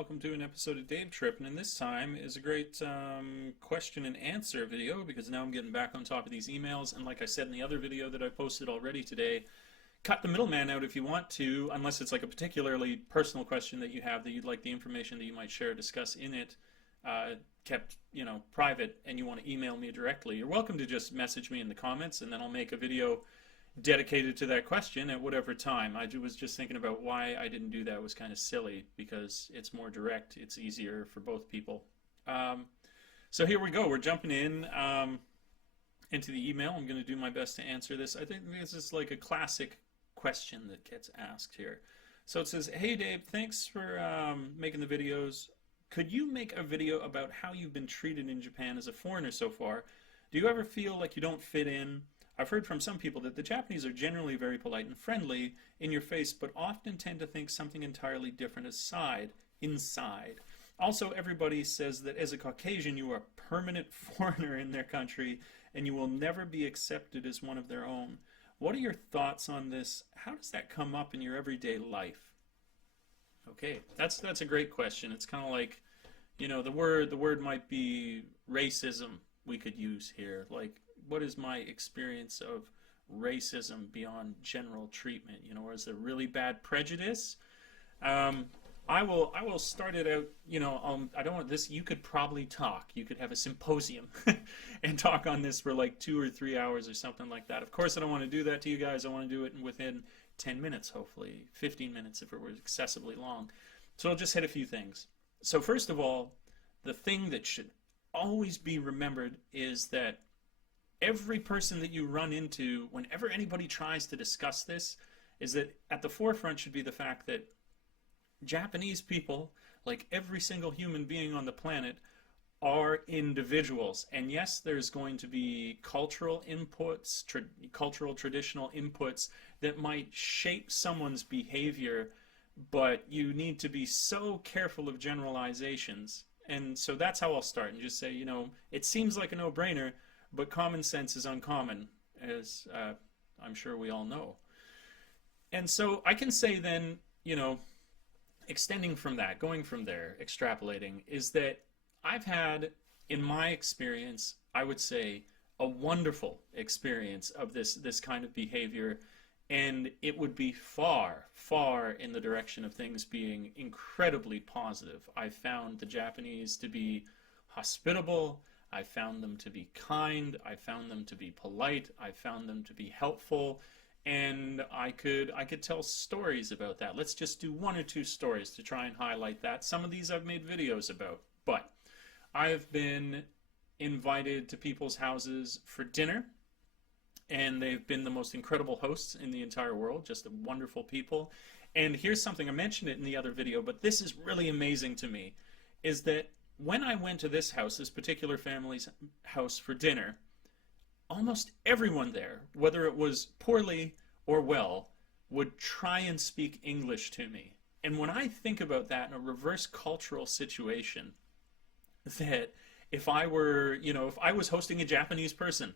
welcome to an episode of Dave Trippin, and this time is a great question and answer video because now I'm getting back on top of these emails, and like I said in the other video that I posted already today, cut the middleman out if you want to, unless it's like a particularly personal question that you have that you'd like the information that you might share or discuss in it kept, private, and you want to email me directly. You're welcome to just message me in the comments, and then I'll make a video dedicated to that question at whatever time. I was just thinking about why I didn't do that. It was kind of silly because it's more direct. It's easier for both people. So here we go. We're jumping in into the email. I'm going to do my best to answer this. I think this is like a classic question that gets asked here. So it says, "Hey Dave, thanks for making the videos. Could you make a video about how you've been treated in Japan as a foreigner so far? Do you ever feel like you don't fit in? I've heard from some people that the Japanese are generally very polite and friendly in your face, but often tend to think something entirely different inside. Also, everybody says that as a Caucasian, you are a permanent foreigner in their country, and you will never be accepted as one of their own. What are your thoughts on this? How does that come up in your everyday life?" Okay, that's a great question. It's kind of like, the word might be racism we could use here. Like, what is my experience of racism beyond general treatment? Or is there really bad prejudice? I will start it out. I don't want this. You could probably talk. You could have a symposium and talk on this for like 2 or 3 hours or something like that. Of course, I don't want to do that to you guys. I want to do it within 10 minutes, hopefully 15 minutes if it were excessively long. So I'll just hit a few things. So first of all, the thing that should always be remembered is that every person that you run into, whenever anybody tries to discuss this, is that at the forefront should be the fact that Japanese people, like every single human being on the planet, are individuals. And yes, there's going to be cultural inputs, cultural traditional inputs that might shape someone's behavior, but you need to be so careful of generalizations. And so that's how I'll start and just say, it seems like a no-brainer, but common sense is uncommon, as I'm sure we all know. And so I can say then, extending from that, going from there, extrapolating, is that I've had, in my experience, I would say, a wonderful experience of this kind of behavior, and it would be far, far in the direction of things being incredibly positive. I found the Japanese to be hospitable. I found them to be kind. I found them to be polite. I found them to be helpful. And I could tell stories about that. Let's just do 1 or 2 stories to try and highlight that. Some of these I've made videos about. But I've been invited to people's houses for dinner, and they've been the most incredible hosts in the entire world, just wonderful people. And here's something, I mentioned it in the other video, but this is really amazing to me, is that when I went to this house, this particular family's house for dinner, almost everyone there, whether it was poorly or well, would try and speak English to me. And when I think about that in a reverse cultural situation, that if I were, if I was hosting a Japanese person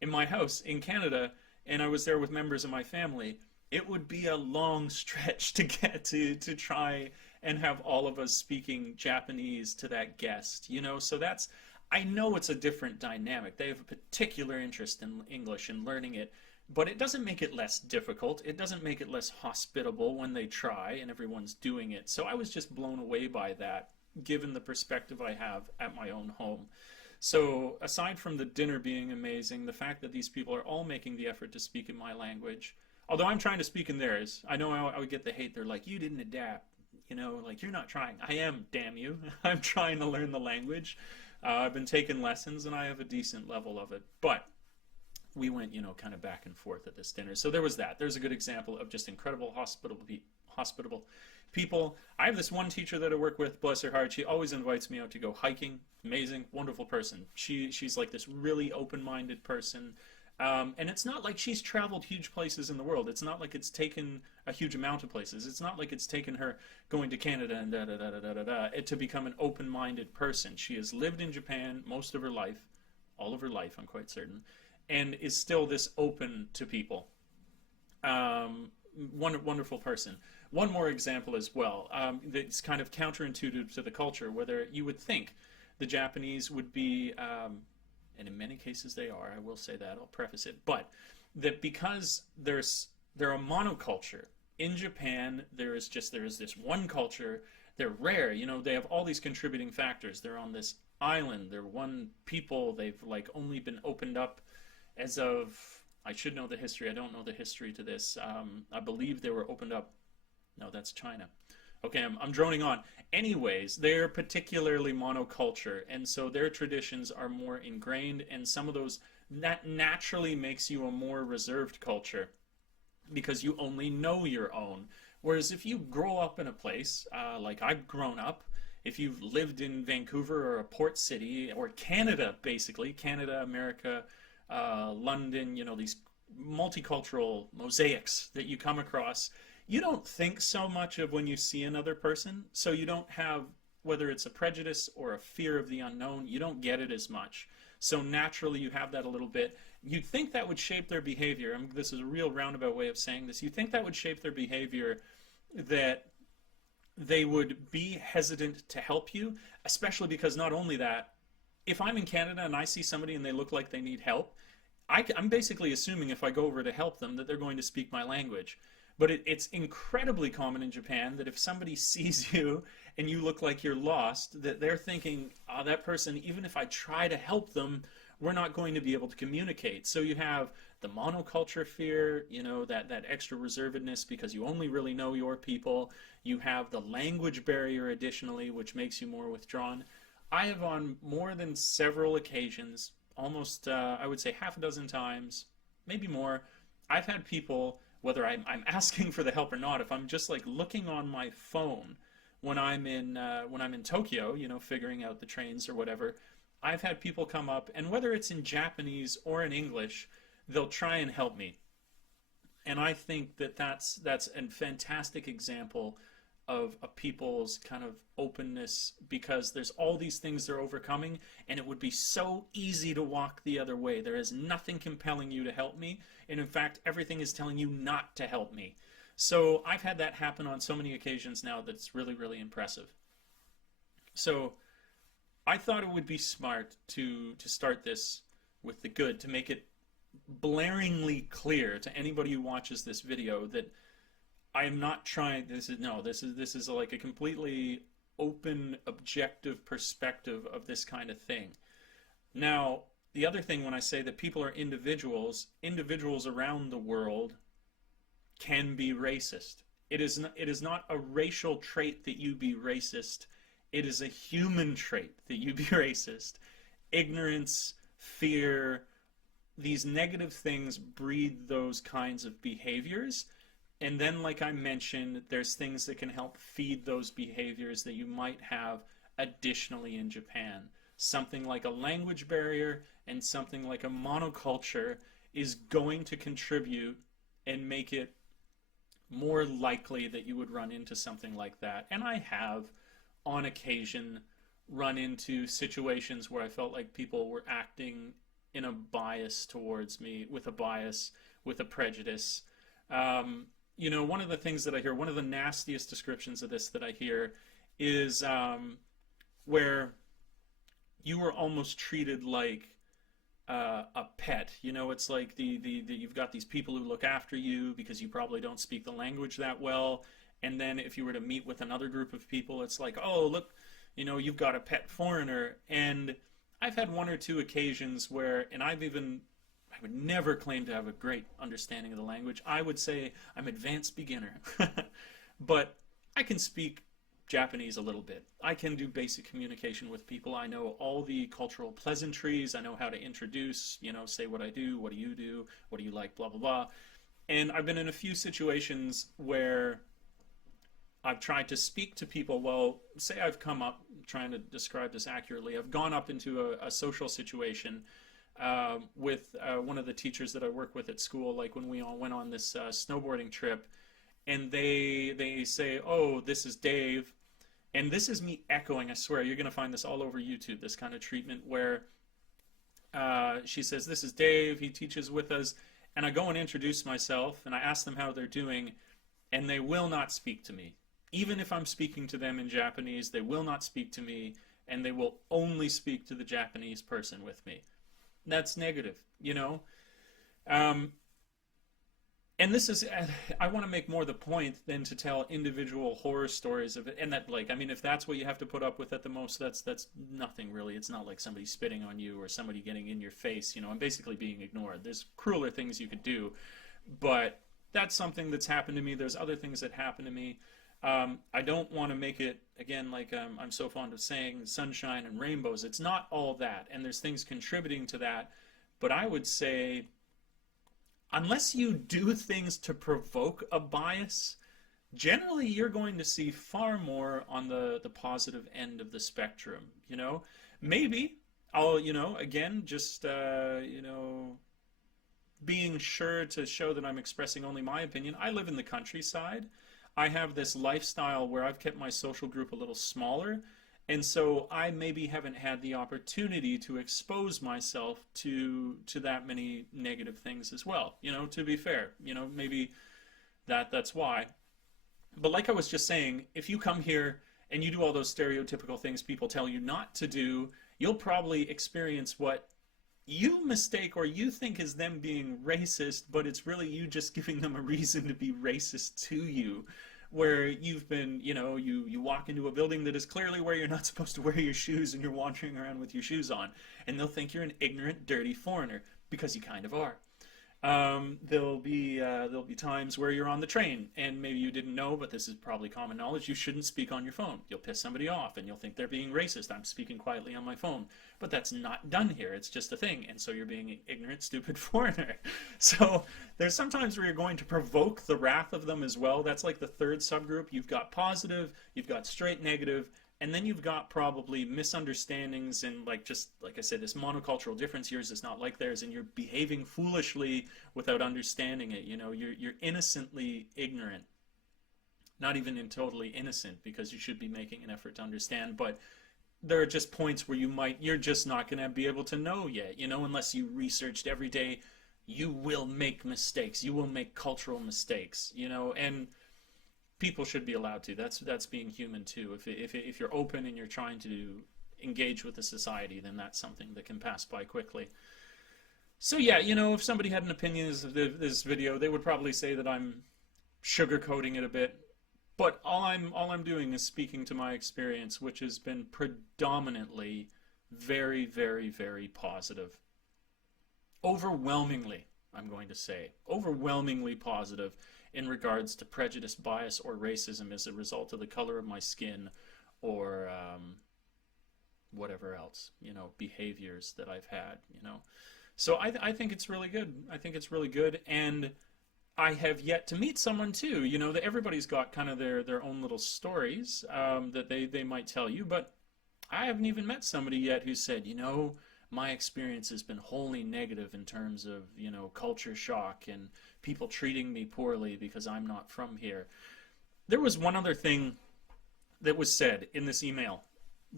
in my house in Canada and I was there with members of my family, it would be a long stretch to get to try and have all of us speaking Japanese to that guest, so that's, I know it's a different dynamic. They have a particular interest in English and learning it, but it doesn't make it less difficult. It doesn't make it less hospitable when they try and everyone's doing it. So I was just blown away by that, given the perspective I have at my own home. So aside from the dinner being amazing, the fact that these people are all making the effort to speak in my language, although I'm trying to speak in theirs, I know I would get the hate. They're like, you didn't adapt, like you're not trying. I am, damn you. I'm trying to learn the language. I've been taking lessons and I have a decent level of it, but we went, kind of back and forth at this dinner. So there was that. There's a good example of just incredible hospitable people. I have this one teacher that I work with, bless her heart. She always invites me out to go hiking. Amazing, wonderful person. She's like this really open-minded person. And it's not like she's traveled huge places in the world. It's not like it's taken a huge amount of places. It's not like it's taken her going to Canada and to become an open-minded person. She has lived in Japan most of her life, all of her life, I'm quite certain, and is still this open to people. wonderful person. One more example as well, that's kind of counterintuitive to the culture, whether you would think the Japanese would be, and in many cases they are, I will say that, I'll preface it, but that because they're a monoculture. In Japan, there is this one culture. They're rare, they have all these contributing factors. They're on this island. They're one people. They've like only been opened up as of, I should know the history. I don't know the history to this. I believe they were opened up. No, that's China. Okay, I'm droning on. Anyways, they're particularly monoculture, and so their traditions are more ingrained, and some of those, that naturally makes you a more reserved culture because you only know your own. Whereas if you grow up in a place, like I've grown up, if you've lived in Vancouver or a port city, or Canada, basically, Canada, America, London, these multicultural mosaics that you come across, you don't think so much of when you see another person, so you don't have, whether it's a prejudice or a fear of the unknown, you don't get it as much. So naturally you have that a little bit. You'd think that would shape their behavior. This is a real roundabout way of saying this. You'd think that would shape their behavior, that they would be hesitant to help you, especially because not only that, if I'm in Canada and I see somebody and they look like they need help, I'm basically assuming if I go over to help them that they're going to speak my language. But it's incredibly common in Japan that if somebody sees you and you look like you're lost, that they're thinking, oh, that person, even if I try to help them, we're not going to be able to communicate. So you have the monoculture fear, that extra reservedness because you only really know your people. You have the language barrier additionally, which makes you more withdrawn. I have on more than several occasions, almost I would say half a dozen times, maybe more, I've had people, whether I'm asking for the help or not, if I'm just like looking on my phone when I'm in Tokyo, figuring out the trains or whatever, I've had people come up, and whether it's in Japanese or in English, they'll try and help me. And I think that that's a fantastic example of a people's kind of openness, because there's all these things they're overcoming, and it would be so easy to walk the other way. There is nothing compelling you to help me, and in fact, everything is telling you not to help me. So I've had that happen on so many occasions now that's really, really impressive. So I thought it would be smart to start this with the good, to make it blaringly clear to anybody who watches this video that I am not trying, this is like a completely open, objective perspective of this kind of thing. Now, the other thing when I say that people are individuals around the world can be racist. It is not a racial trait that you be racist. It is a human trait that you be racist. Ignorance, fear, these negative things breed those kinds of behaviors. And then, like I mentioned, there's things that can help feed those behaviors that you might have additionally in Japan. Something like a language barrier and something like a monoculture is going to contribute and make it more likely that you would run into something like that. And I have, on occasion, run into situations where I felt like people were acting in a bias towards me, with a bias, with a prejudice. One of the things that I hear, one of the nastiest descriptions of this that I hear is where you were almost treated like a pet. It's like you've got these people who look after you because you probably don't speak the language that well. And then if you were to meet with another group of people, it's like, oh, look, you've got a pet foreigner. And I've had one or two occasions where, and I would never claim to have a great understanding of the language. I would say I'm advanced beginner. But I can speak Japanese a little bit. I can do basic communication with people. I know all the cultural pleasantries. I know how to introduce, say what I do, what do you like, blah, blah, blah. And I've been in a few situations where I've tried to speak to people. Well, say I've come up, trying to describe this accurately, I've gone up into a social situation with one of the teachers that I work with at school, like when we all went on this snowboarding trip, and they say, oh, this is Dave, and this is me echoing, I swear, you're going to find this all over YouTube, this kind of treatment where she says, this is Dave, he teaches with us, and I go and introduce myself, and I ask them how they're doing, and they will not speak to me. Even if I'm speaking to them in Japanese, they will not speak to me, and they will only speak to the Japanese person with me. That's negative, you know? Um, and this is, I want to make more the point than to tell individual horror stories of it. And that, like, I mean, if that's what you have to put up with at the most, that's nothing really. It's not like somebody spitting on you or somebody getting in your face, you know, and basically being ignored. There's crueler things you could do, but that's something that's happened to me. There's other things that happen to me. I don't want to make it, again, like I'm so fond of saying, sunshine and rainbows. It's not all that, and there's things contributing to that, but I would say, unless you do things to provoke a bias, generally you're going to see far more on the positive end of the spectrum, you know? Maybe I'll, you know, again, just, you know, being sure to show that I'm expressing only my opinion. I live in the countryside. I have this lifestyle where I've kept my social group a little smaller, and so I maybe haven't had the opportunity to expose myself to that many negative things as well. You know, to be fair, you know, maybe that's why. But like I was just saying, if you come here and you do all those stereotypical things people tell you not to do, you'll probably experience what you mistake or you think is them being racist, but it's really you just giving them a reason to be racist to you. Where you've been, you know, you walk into a building that is clearly where you're not supposed to wear your shoes and you're wandering around with your shoes on. And they'll think you're an ignorant, dirty foreigner, because you kind of are. There'll be times where you're on the train and maybe you didn't know, but this is probably common knowledge, you shouldn't speak on your phone. You'll piss somebody off and you'll think they're being racist. I'm speaking quietly on my phone. But that's not done here. It's just a thing. And so you're being an ignorant, stupid foreigner. So there's sometimes where you're going to provoke the wrath of them as well. That's like the third subgroup. You've got positive, you've got straight negative, and then you've got probably misunderstandings and, like, just like I said, this monocultural difference. Yours is not like theirs, and you're behaving foolishly without understanding it. You know, you're innocently ignorant. Not even in totally innocent, because you should be making an effort to understand, but there are just points where you're just not going to be able to know yet, you know, unless you researched every day. You will make mistakes. You will make cultural mistakes, you know, and people should be allowed to. That's being human too. If you're open and you're trying to engage with the society, then that's something that can pass by quickly. So yeah, you know, if somebody had an opinion of this video, they would probably say that I'm sugarcoating it a bit. But all I'm doing is speaking to my experience, which has been predominantly very, very, very positive. Overwhelmingly, I'm going to say, overwhelmingly positive in regards to prejudice, bias, or racism as a result of the color of my skin or whatever else, you know, behaviors that I've had, you know. So I think it's really good. I think it's really good, and I have yet to meet someone too, you know, that everybody's got kind of their own little stories that they might tell you, but I haven't even met somebody yet who said, you know, my experience has been wholly negative in terms of, you know, culture shock and people treating me poorly because I'm not from here. There was one other thing that was said in this email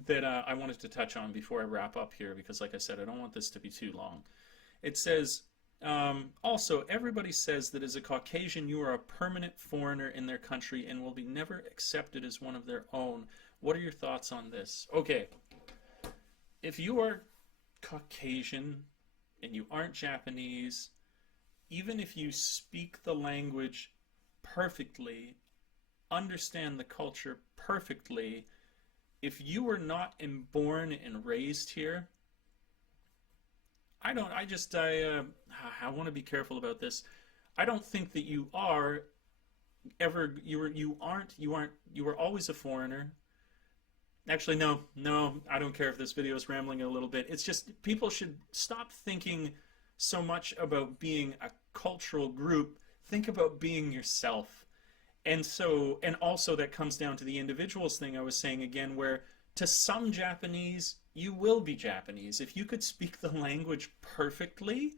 that I wanted to touch on before I wrap up here, because like I said, I don't want this to be too long. It says, also, everybody says that as a Caucasian you are a permanent foreigner in their country and will be never accepted as one of their own. What are your thoughts on this? Okay, if you are Caucasian and you aren't Japanese, even if you speak the language perfectly, understand the culture perfectly, if you were not born and raised here, I want to be careful about this. I don't think that you are ever, you were always a foreigner. Actually, no, I don't care if this video is rambling a little bit. It's just people should stop thinking so much about being a cultural group. Think about being yourself. And also that comes down to the individuals thing I was saying again, where to some Japanese, you will be Japanese. If you could speak the language perfectly,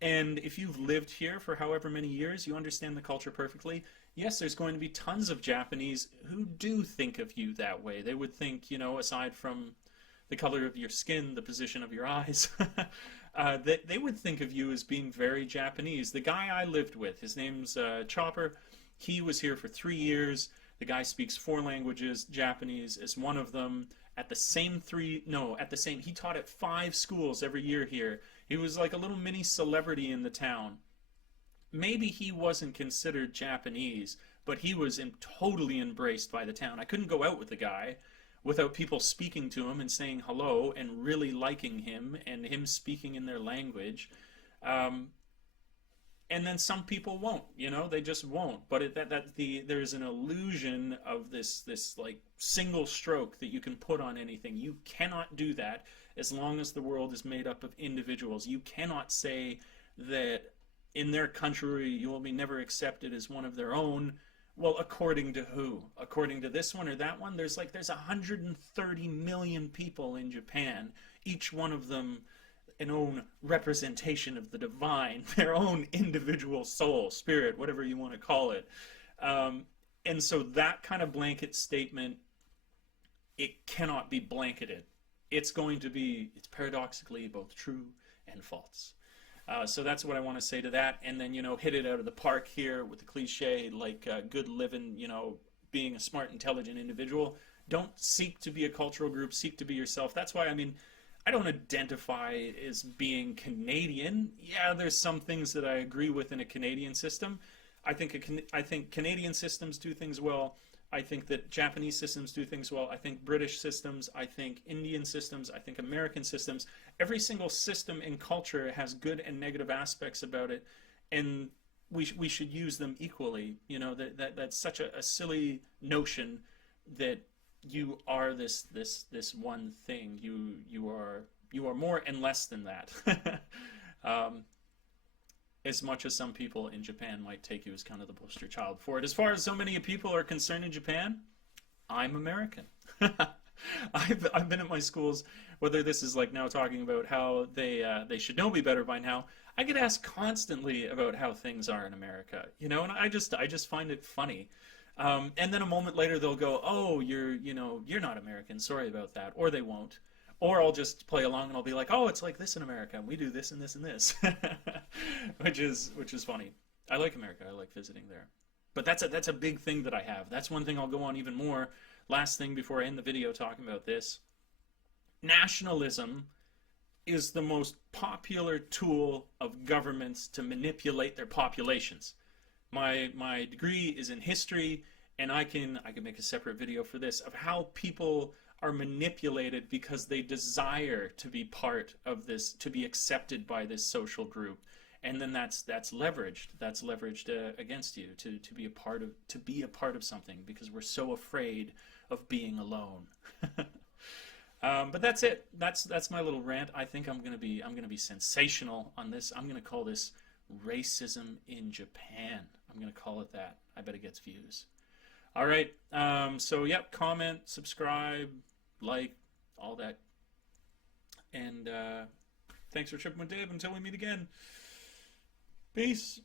and if you've lived here for however many years, you understand the culture perfectly, yes, there's going to be tons of Japanese who do think of you that way. They would think, you know, aside from the color of your skin, the position of your eyes, they would think of you as being very Japanese. The guy I lived with, his name's Chopper. He was here for 3 years. The guy speaks 4 languages. Japanese is one of them. At the same he taught at 5 schools every year here. He was like a little mini celebrity in the town. Maybe he wasn't considered Japanese, but he was totally embraced by the town. I couldn't go out with the guy without people speaking to him and saying hello and really liking him and him speaking in their language. And then some people won't, they just won't. But there's an illusion of this like single stroke that you can put on anything. You cannot do that as long as the world is made up of individuals. You cannot say that in their country you will be never accepted as one of their own. Well, according to who? According to this one or that one? There's 130 million people in Japan, each one of them an own representation of the divine, their own individual soul, spirit, whatever you want to call it. And so that kind of blanket statement, it cannot be blanketed. It's paradoxically both true and false. So that's what I want to say to that. And then, hit it out of the park here with the cliche, like good living, being a smart, intelligent individual. Don't seek to be a cultural group, seek to be yourself. That's why, I don't identify as being Canadian. Yeah, there's some things that I agree with in a Canadian system. I think Canadian systems do things well. I think that Japanese systems do things well. I think British systems, I think Indian systems, I think American systems. Every single system and culture has good and negative aspects about it, and we should use them equally. That's such a silly notion that you are this one thing. You are more and less than that. As much as some people in Japan might take you as kind of the poster child for it. As far as so many people are concerned in Japan, I'm American. I've been at my schools, whether this is like now talking about how they should know me better by now. I get asked constantly about how things are in America, and I just find it funny. And then a moment later they'll go, "Oh, you're not American. Sorry about that," or they won't. Or I'll just play along and I'll be like, "Oh, it's like this in America. We do this and this and this," which is funny. I like America. I like visiting there. But that's a big thing that I have. That's one thing I'll go on even more. Last thing before I end the video talking about this. Nationalism is the most popular tool of governments to manipulate their populations. My degree is in history, and I can make a separate video for this of how people are manipulated because they desire to be part of this, to be accepted by this social group, and then that's leveraged. That's leveraged against you to be a part of something because we're so afraid of being alone. But that's it. That's my little rant. I think I'm gonna be sensational on this. I'm gonna call this racism in Japan. I'm gonna call it that. I bet it gets views. All right. So yep. Comment, subscribe, like, all that. And thanks for tripping with Dave. Until we meet again. Peace.